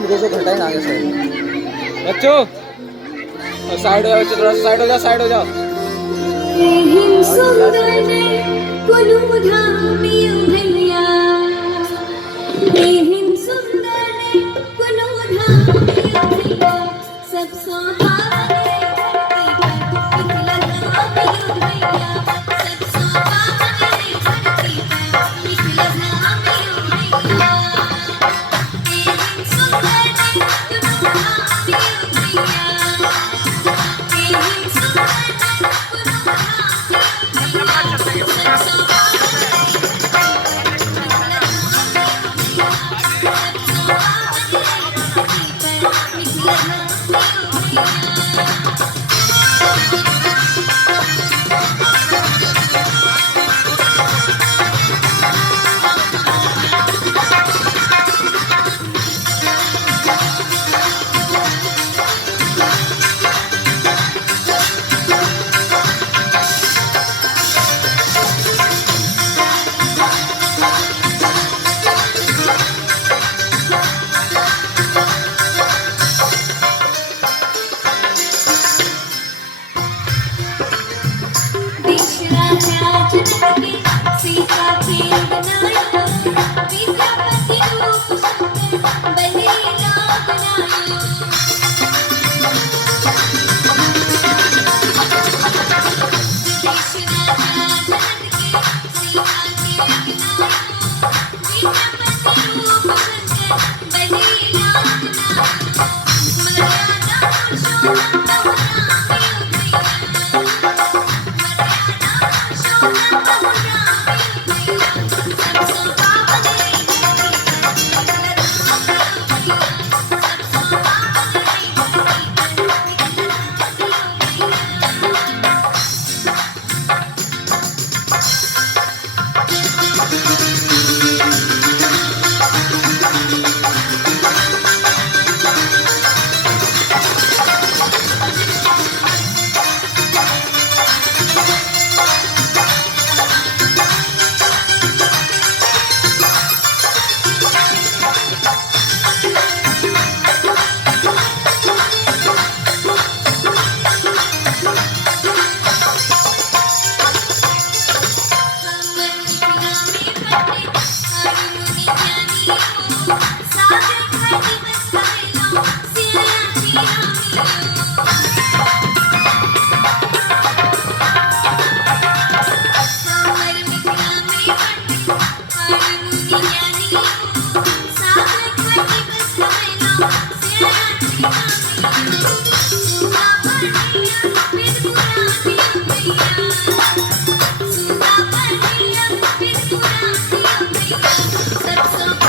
मुझे से घटा ही ना आगे साइड बच्चों साइड हो जाओ थोड़ा साइड हो जाओ साइड हो जाओ Let's go.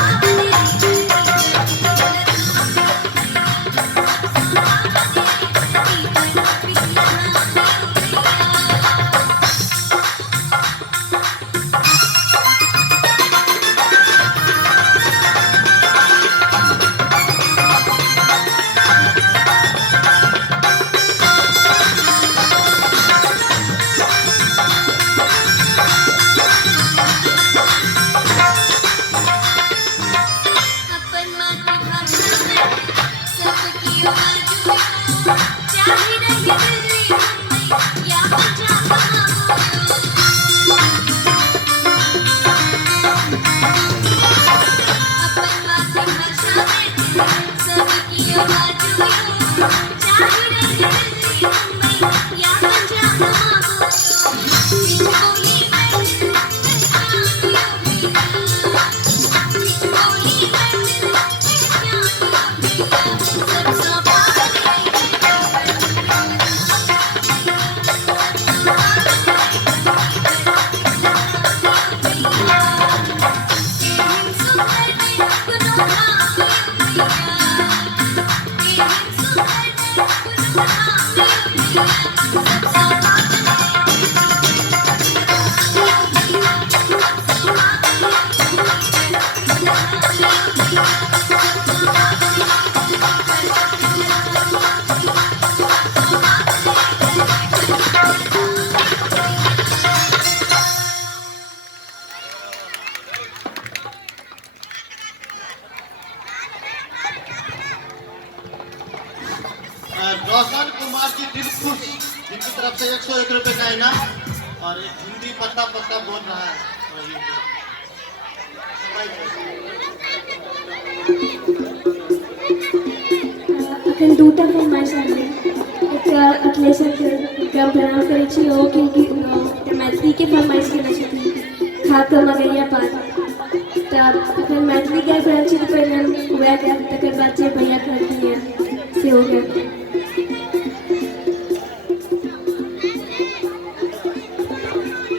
रोशन कुमार जी दिल खुश, जिनकी तरफ से 101 रुपए का इनाम और एक हिंदी पत्ता पत्ता बोल रहा है। अखन दूटा फरमाइश आबे एकटा अखिलेशक के प्रणाम करै छी ओ क्योंकि मैथिली के फरमाइश केने छथिन खा कऽ मगैया पात तऽ अखन मैथिली गाबि रहल छी तऽ पहिले हम वएह गायब, तकर बाद जे भैया कहलखिन से हो गया।